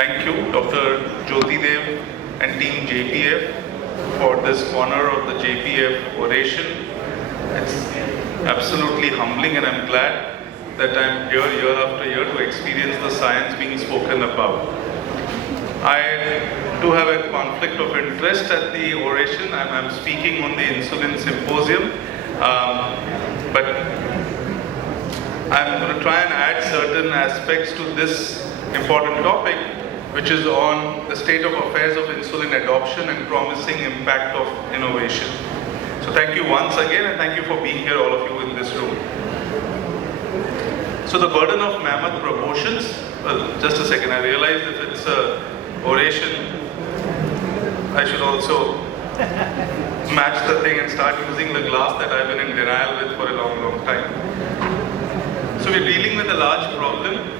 Thank you, Dr. Jyotidev and team JPF for this honor of the JPF oration. It's absolutely humbling, and I'm glad that I'm here year after year to experience the science being spoken about. I do have a conflict of interest at the oration. I'm speaking on the insulin symposium, but I'm going to try and add certain aspects to this important topic, which is on the state of affairs of insulin adoption and promising impact of innovation. So thank you once again, and thank you for being here, all of you in this room. So the burden of mammoth proportions, well, just a second, I realized if it's a oration, I should also match the thing and start using the glass that I've been in denial with for a long time. So we're dealing with a large problem.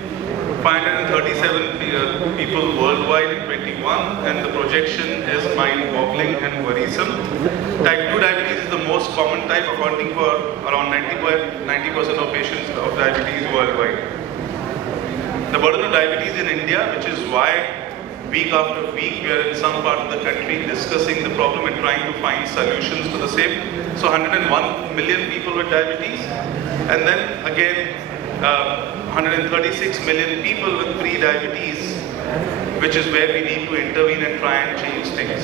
537 people worldwide in 21, and the projection is mind-boggling and worrisome. Type 2 diabetes is the most common type, accounting for around 90% of patients of diabetes worldwide. The burden of diabetes in India, which is why week after week we are in some part of the country discussing the problem and trying to find solutions to the same. So 101 million people with diabetes, and then again 136 million people with pre-diabetes, which is where we need to intervene and try and change things.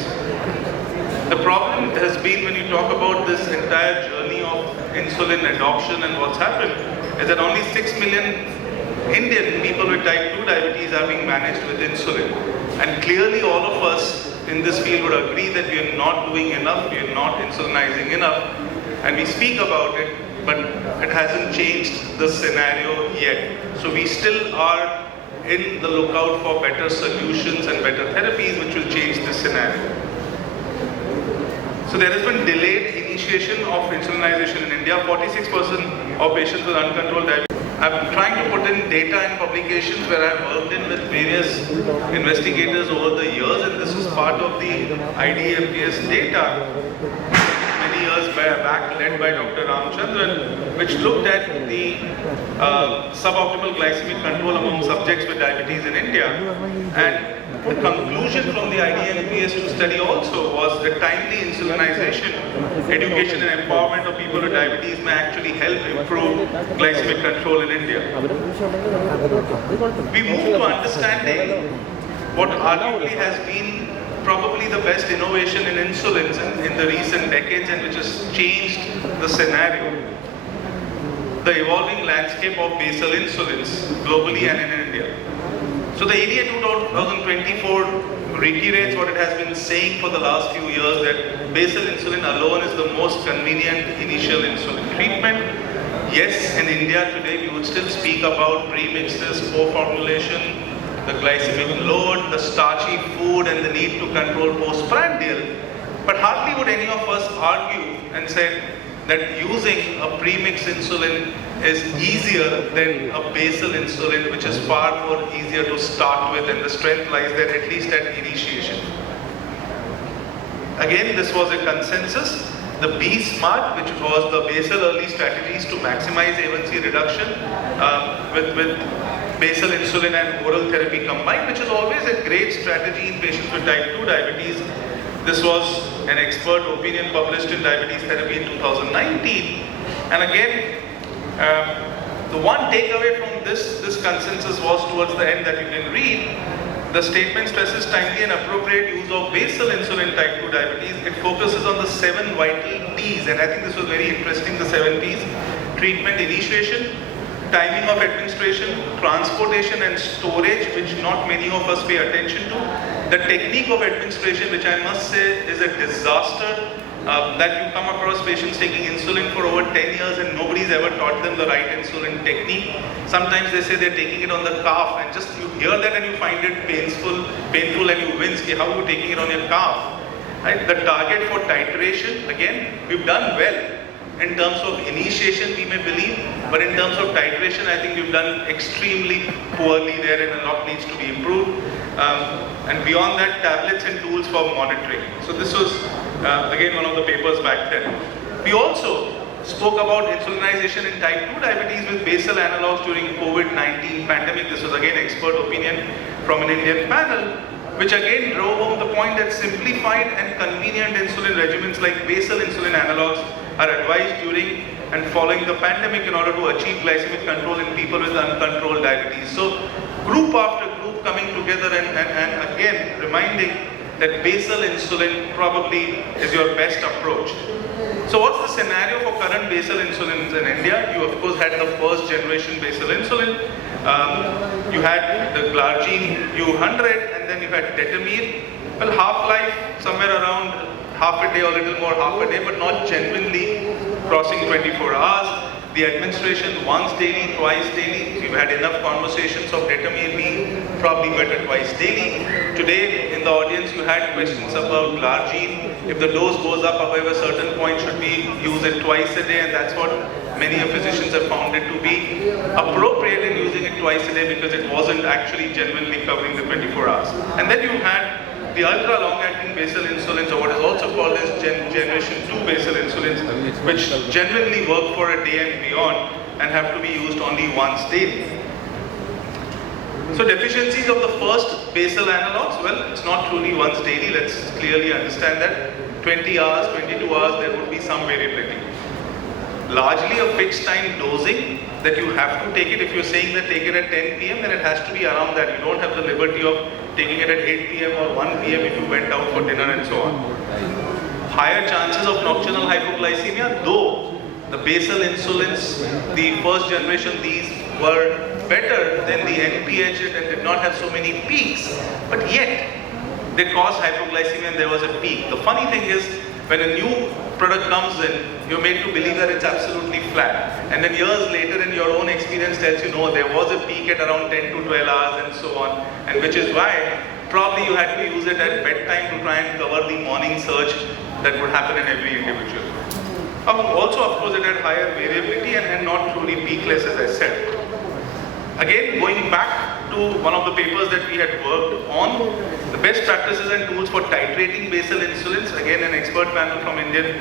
The problem has been, when you talk about this entire journey of insulin adoption and what's happened, is that only 6 million Indian people with type 2 diabetes are being managed with insulin. And clearly all of us in this field would agree that we are not doing enough, we are not insulinizing enough, and we speak about it, but it hasn't changed the scenario yet. So we still are in the lookout for better solutions and better therapies which will change this scenario. So there has been delayed initiation of insulinization in India. 46% of patients with uncontrolled diabetes. I'm trying to put in data and publications where I've worked in with various investigators over the years, and this is part of the IDMPS data many years back, led by Dr. Ramchandran, which looked at the suboptimal glycemic control among subjects with diabetes in India. And the conclusion from the IDMPS study also was that timely insulinization, education and empowerment of people with diabetes may actually help improve glycemic control in India. We move to understanding what arguably has been probably the best innovation in insulins in the recent decades, and which has changed the scenario. The evolving landscape of basal insulins globally and in India. So the ADA 2024 reiterates what it has been saying for the last few years, that basal insulin alone is the most convenient initial insulin treatment. Yes, in India today we would still speak about premixes, co-formulation, the glycemic load, the starchy food, and the need to control postprandial. But hardly would any of us argue and say that using a premix insulin is easier than a basal insulin, which is far more easier to start with, and the strength lies there, at least at initiation. Again, this was a consensus. The B-SMART, which was the basal early strategies to maximize A1C reduction with basal insulin and oral therapy combined, which is always a great strategy in patients with type 2 diabetes. This was an expert opinion published in Diabetes Therapy in 2019. And again, the one takeaway from this consensus was towards the end that you can read. The statement stresses timely and appropriate use of basal insulin type 2 diabetes. It focuses on the 7 vital T's, and I think this was very interesting, the 7 T's. Treatment initiation, timing of administration, transportation and storage, which not many of us pay attention to. The technique of administration, which I must say is a disaster, that you come across patients taking insulin for over 10 years and nobody's ever taught them the right insulin technique. Sometimes they say they're taking it on the calf, and just you hear that and you find it painful and you wince, how are you taking it on your calf? Right? The target for titration, again, we've done well. In terms of initiation, we may believe, but in terms of titration, I think we've done extremely poorly there, and a lot needs to be improved. And beyond that, tablets and tools for monitoring. So this was, again, one of the papers back then. We also spoke about insulinization in type 2 diabetes with basal analogs during COVID-19 pandemic. This was again expert opinion. from an Indian panel, which again drove home the point that simplified and convenient insulin regimens like basal insulin analogs are advised during and following the pandemic in order to achieve glycemic control in people with uncontrolled diabetes. So group after group coming together and again reminding that basal insulin probably is your best approach. So what's the scenario for current basal insulins in India? You of course had the first generation basal insulin. You had the Glargine U100 and then you had Detamir. Well, half-life somewhere around half a day or a little more half a day, but not genuinely crossing 24 hours. The administration once daily, twice daily. We've had enough conversations of Detamir being probably better twice daily. Today in the audience you had questions about Glargine. If the dose goes up above a certain point, should we use it twice a day? And that's what many physicians have found it to be appropriate in using it twice a day because it wasn't actually genuinely covering the 24 hours. And then you had the ultra long-acting basal insulins, or what is also called as generation 2 basal insulins, which genuinely work for a day and beyond and have to be used only once daily. So deficiencies of the first basal analogs, well, it's not truly once daily. Let's clearly understand that 20 hours, 22 hours, there would be some variability. Largely a fixed time dosing that you have to take it. If you're saying that take it at 10 p.m., then it has to be around that. You don't have the liberty of taking it at 8 p.m. or 1 p.m. if you went out for dinner and so on. Higher chances of nocturnal hypoglycemia, though the basal insulins, the first generation, these were better than the NPH and did not have so many peaks, but yet they caused hypoglycemia and there was a peak. The funny thing is, when a new product comes in, you're made to believe that it's absolutely flat. And then years later in your own experience tells you, no, there was a peak at around 10 to 12 hours and so on. And which is why probably you had to use it at bedtime to try and cover the morning surge that would happen in every individual. Also, of course, it had higher variability and not truly peakless, as I said. Again, going back to one of the papers that we had worked on, the best practices and tools for titrating basal insulins, again an expert panel from Indian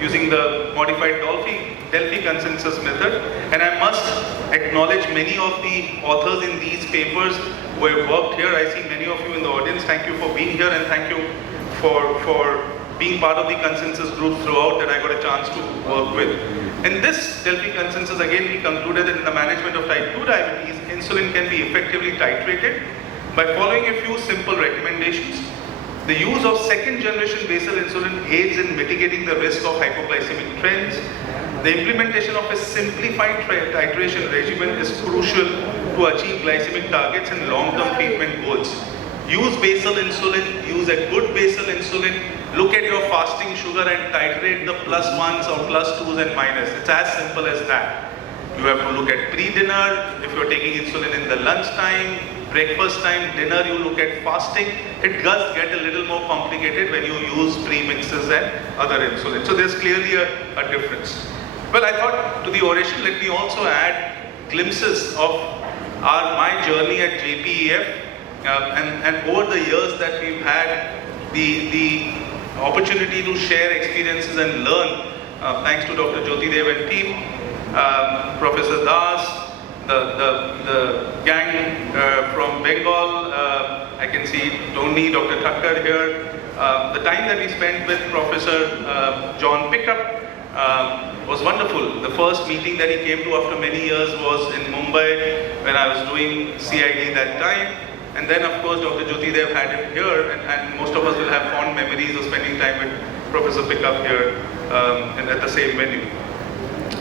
using the modified Delphi consensus method. And I must acknowledge many of the authors in these papers who have worked here. I see many of you in the audience. Thank you for being here and thank you for being part of the consensus group throughout that I got a chance to work with. In this Delphi consensus, again, we concluded that in the management of type 2 diabetes, insulin can be effectively titrated by following a few simple recommendations. The use of second generation basal insulin aids in mitigating the risk of hypoglycemic trends. The implementation of a simplified titration regimen is crucial to achieve glycemic targets and long-term treatment goals. Use basal insulin, use a good basal insulin, look at your fasting sugar and titrate the +1s or +2s and minus. It's as simple as that. You have to look at pre-dinner, if you're taking insulin in the lunchtime, breakfast time, dinner, you look at fasting. It does get a little more complicated when you use premixes and other insulin. So there's clearly a difference. Well, I thought to the oration, let me also add glimpses of my journey at JPEF and over the years that we've had the opportunity to share experiences and learn, thanks to Dr. Jyoti Dev and team, Professor Das, the gang from Bengal, I can see Tony, Dr. Thakkar here. The time that we spent with Professor John Pickup was wonderful. The first meeting that he came to after many years was in Mumbai when I was doing CID that time. And then of course Dr. Jyoti Dev had him here and most of us will have fond memories of spending time with Professor Pickup here and at the same venue.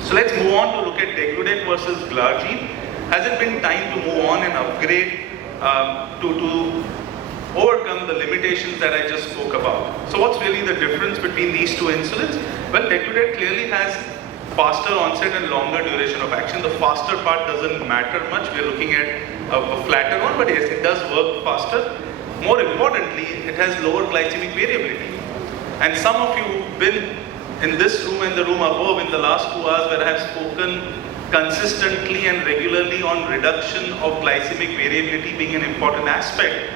So let's move on to look at Degludec versus Glargine. Has it been time to move on and upgrade to overcome the limitations that I just spoke about? So what's really the difference between these two insulins? Well, Degludec clearly has faster onset and longer duration of action. The faster part doesn't matter much. We're looking at a flatter one, but yes, it does work faster. More importantly, it has lower glycemic variability. And some of you who've been in this room and the room above in the last 2 hours where I have spoken consistently and regularly on reduction of glycemic variability being an important aspect,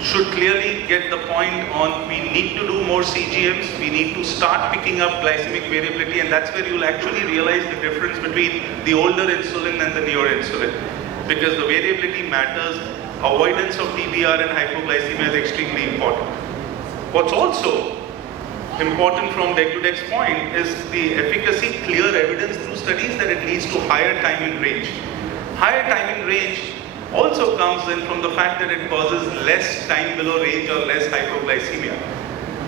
should clearly get the point on we need to do more CGMs, we need to start picking up glycemic variability, and that's where you'll actually realize the difference between the older insulin and the newer insulin. Because the variability matters avoidance of TBR and hypoglycemia is extremely important. What's also important from degludec's point is the efficacy, clear evidence through studies that it leads to higher time in range. Higher time in range also comes in from the fact that it causes less time below range or less hypoglycemia.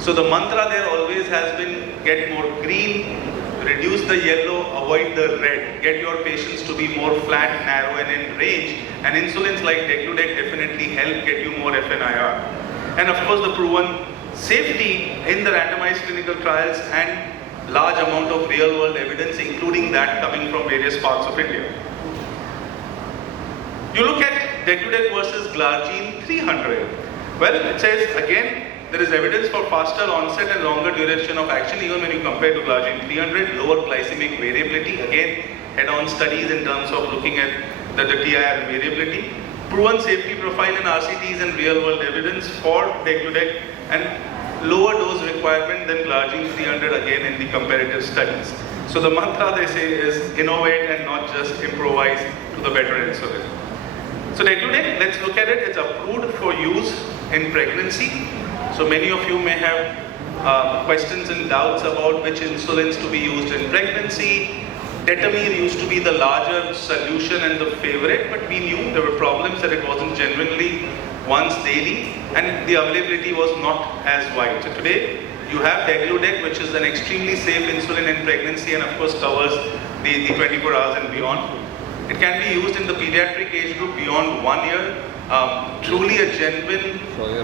So the mantra there always has been get more green, reduce the yellow, avoid the red. Get your patients to be more flat, narrow and in range. And insulins like degludec definitely help get you more FNIR. And of course the proven safety in the randomized clinical trials and large amount of real world evidence, including that coming from various parts of India. You look at degludec versus glargine 300. Well, it says again, there is evidence for faster onset and longer duration of action even when you compare to glargine 300, lower glycemic variability. Again, head-on studies in terms of looking at the TIR variability. Proven safety profile in RCTs and real-world evidence for degludec and lower dose requirement than glargine 300 again in the comparative studies. So the mantra they say is innovate and not just improvise to the better insulin. So degludec, let's look at it. It's approved for use in pregnancy. So many of you may have questions and doubts about which insulins to be used in pregnancy. Detamir used to be the larger solution and the favorite, but we knew there were problems that it wasn't genuinely once daily and the availability was not as wide. So today you have degludec, which is an extremely safe insulin in pregnancy and of course covers the 24 hours and beyond. It can be used in the pediatric age group beyond 1 year. Truly a genuine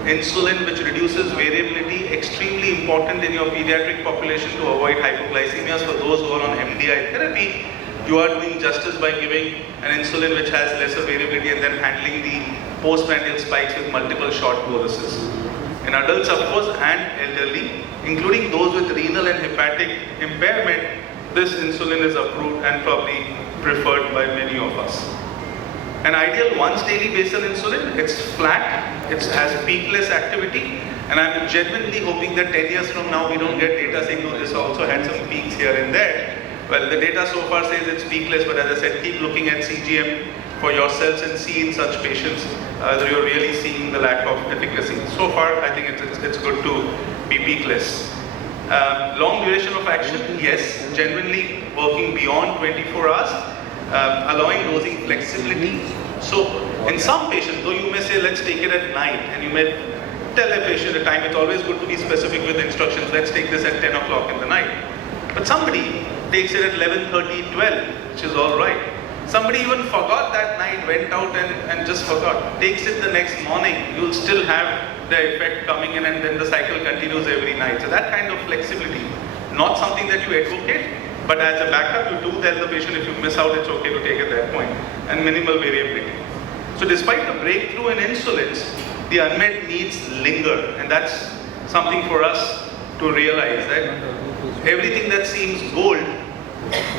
insulin which reduces variability, extremely important in your pediatric population to avoid hypoglycemias. For those who are on MDI therapy, you are doing justice by giving an insulin which has lesser variability and then handling the postprandial spikes with multiple short boluses. In adults, of course, and elderly, including those with renal and hepatic impairment, this insulin is approved and probably preferred by many of us. An ideal once daily basal insulin, it's flat, it has peakless activity, and I'm genuinely hoping that 10 years from now we don't get data saying, oh, this also had some peaks here and there. Well, the data so far says it's peakless, but as I said, keep looking at CGM for yourselves and see in such patients that you're really seeing the lack of efficacy. So far, I think it's good to be peakless. Long duration of action, yes, genuinely working beyond 24 hours. Allowing dosing flexibility. So in some patients, though you may say let's take it at night and you may tell a patient a time, it's always good to be specific with instructions, let's take this at 10 o'clock in the night. But somebody takes it at 11:30, 12, which is all right. Somebody even forgot that night, went out and just forgot, takes it the next morning, you'll still have the effect coming in and then the cycle continues every night. So that kind of flexibility, not something that you advocate, but as a backup, you do tell the patient if you miss out, it's okay to take at that point, and minimal variability. So despite the breakthrough in insulins, the unmet needs linger, and that's something for us to realize that everything that seems gold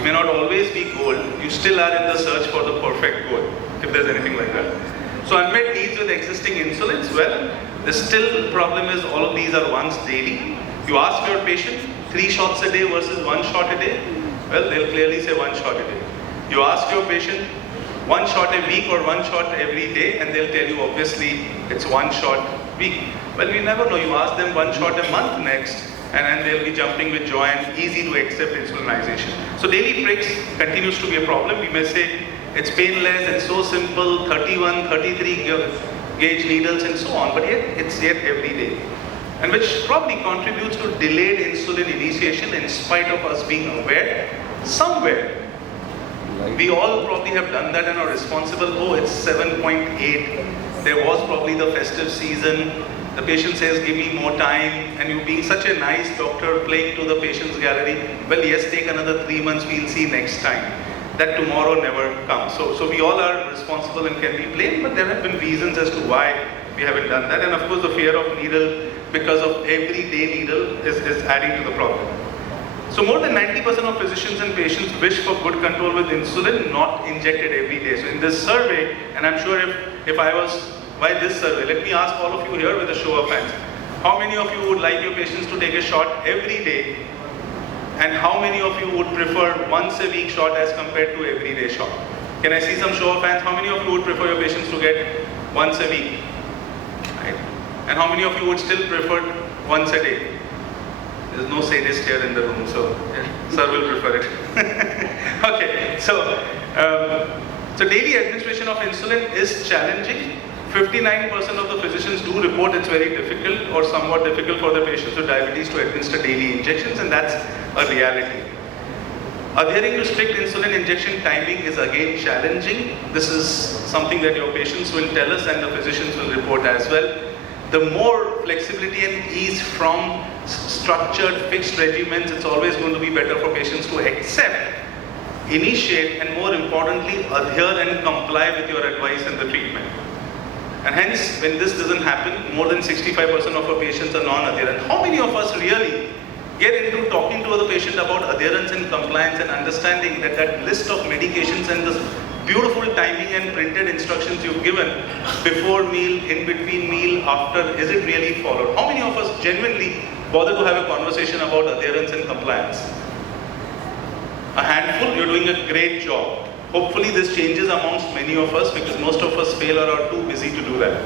may not always be gold. You still are in the search for the perfect gold, if there's anything like that. So unmet needs with existing insulins, well, the still problem is all of these are once daily. You ask your patient, 3 shots a day versus 1 shot a day? Well, they'll clearly say 1 shot a day. You ask your patient 1 shot a week or 1 shot every day, and they'll tell you obviously it's 1 shot week. Well, we never know. You ask them 1 shot a month next, and they'll be jumping with joy and easy to accept insulinization. So daily pricks continues to be a problem. We may say it's painless, it's so simple, 31, 33 gauge needles and so on, but yet it's yet every day. And which probably contributes to delayed insulin initiation in spite of us being aware somewhere. We all probably have done that and are responsible. Oh, it's 7.8. There was probably the festive season. The patient says, give me more time. And you being such a nice doctor playing to the patient's gallery. Well, yes, take another 3 months, we'll see next time. That tomorrow never comes. So we all are responsible and can be blamed, but there have been reasons as to why we haven't done that. And of course, the fear of needle because of everyday needle is adding to the problem. So more than 90% of physicians and patients wish for good control with insulin, not injected every day. So in this survey, and I'm sure if I was by this survey, let me ask all of you here with a show of hands. How many of you would like your patients to take a shot every day? And how many of you would prefer once a week shot as compared to everyday shot? Can I see some show of hands? How many of you would prefer your patients to get once a week, right? And how many of you would still prefer once a day? There's no sadist here in the room, so yeah, sir will prefer it. Okay, so daily administration of insulin is challenging. 59% of the physicians do report it's very difficult or somewhat difficult for the patients with diabetes to administer daily injections, and that's a reality. Adhering to strict insulin injection timing is again challenging. This is something that your patients will tell us and the physicians will report as well. The more flexibility and ease from structured, fixed regimens, it's always going to be better for patients to accept, initiate, and more importantly, adhere and comply with your advice and the treatment. And hence, when this doesn't happen, more than 65% of our patients are non-adherent. How many of us really get into talking to the patient about adherence and compliance and understanding that that list of medications and this beautiful timing and printed instructions you've given before meal, in between meal, after, is it really followed? How many of us genuinely bother to have a conversation about adherence and compliance? A handful, you're doing a great job. Hopefully this changes amongst many of us, because most of us fail or are too busy to do that.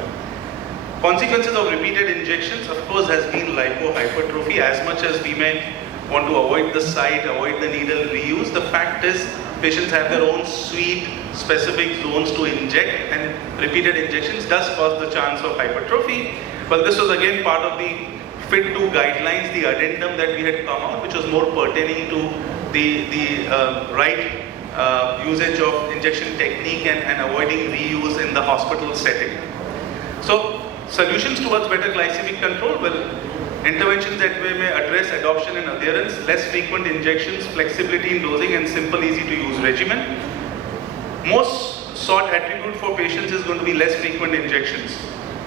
Consequences of repeated injections, of course, has been lipohypertrophy. As much as we may want to avoid the site, avoid the needle reuse, the fact is patients have their own sweet specific zones to inject, and repeated injections does cause the chance of hypertrophy. But this was again part of the Fit 2 guidelines, the addendum that we had come out, which was more pertaining to the right usage of injection technique and avoiding reuse in the hospital setting. So, solutions towards better glycemic control, well, interventions that may address adoption and adherence, less frequent injections, flexibility in dosing, and simple, easy to use regimen. Most sought attribute for patients is going to be less frequent injections,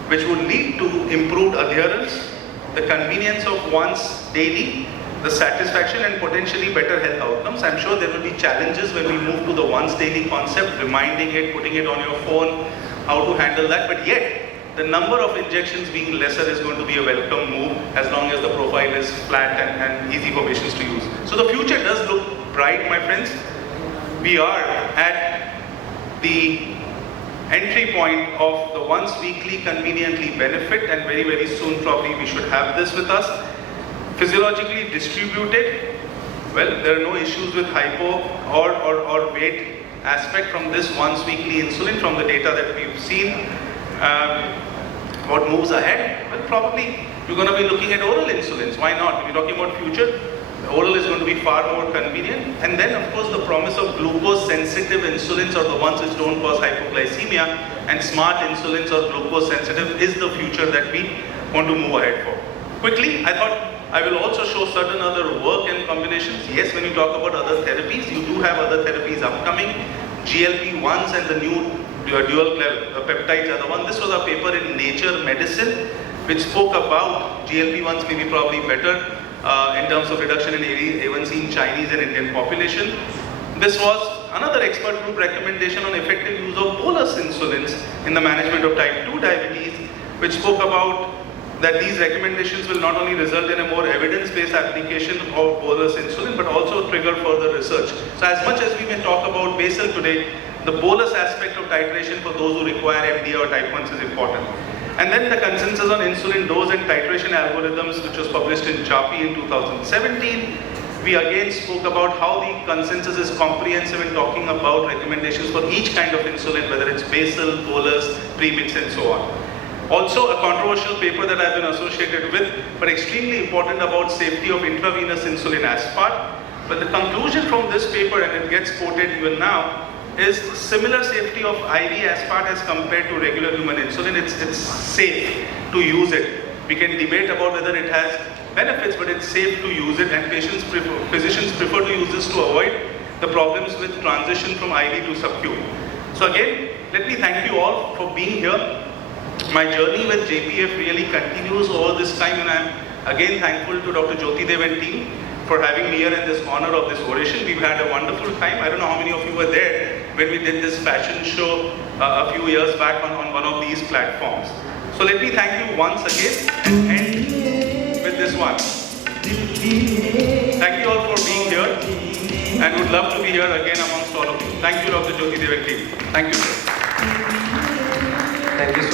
which would lead to improved adherence, the convenience of once daily, the satisfaction, and potentially better health outcomes. I'm sure there will be challenges when we move to the once daily concept, reminding it, putting it on your phone, how to handle that, but yet the number of injections being lesser is going to be a welcome move as long as the profile is flat and easy for patients to use. So the future does look bright, my friends. We are at the entry point of the once weekly conveniently benefit, and very, very soon probably we should have this with us. Physiologically distributed, well, there are no issues with hypo or weight aspect from this once weekly insulin from the data that we've seen. What moves ahead? Well, probably you're going to be looking at oral insulins. Why not? If you're talking about future, oral is going to be far more convenient. And then, of course, the promise of glucose-sensitive insulins, or the ones which don't cause hypoglycemia, and smart insulins or glucose-sensitive is the future that we want to move ahead for. Quickly, I thought I will also show certain other work and combinations. Yes, when you talk about other therapies, you do have other therapies upcoming. GLP-1s and the new dual peptides are the one. This was a paper in Nature Medicine which spoke about GLP-1s maybe probably better in terms of reduction in A1C in Chinese and Indian population. This was another expert group recommendation on effective use of bolus insulins in the management of type 2 diabetes, which spoke about that these recommendations will not only result in a more evidence-based application of bolus insulin, but also trigger further research. So as much as we may talk about basal today, the bolus aspect of titration for those who require MDA or type 1s is important. And then the consensus on insulin dose and titration algorithms, which was published in JPEF in 2017. We again spoke about how the consensus is comprehensive in talking about recommendations for each kind of insulin, whether it's basal, bolus, premix, and so on. Also, a controversial paper that I've been associated with, but extremely important, about safety of intravenous insulin aspart. But the conclusion from this paper, and it gets quoted even now, is similar safety of IV aspart as compared to regular human insulin. It's safe to use it. We can debate about whether it has benefits, but it's safe to use it, and physicians prefer to use this to avoid the problems with transition from IV to sub-Q. So again, let me thank you all for being here. My journey with JPEF really continues over this time, and I'm again thankful to Dr. Jyoti Dev and team for having me here in this honor of this oration. We've had a wonderful time. I don't know how many of you were there when we did this fashion show a few years back on one of these platforms. So let me thank you once again and end with this one. Thank you all for being here, and would love to be here again amongst all of you. Thank you, Dr. Jyoti Dev and team. Thank you, sir. Thank you so much.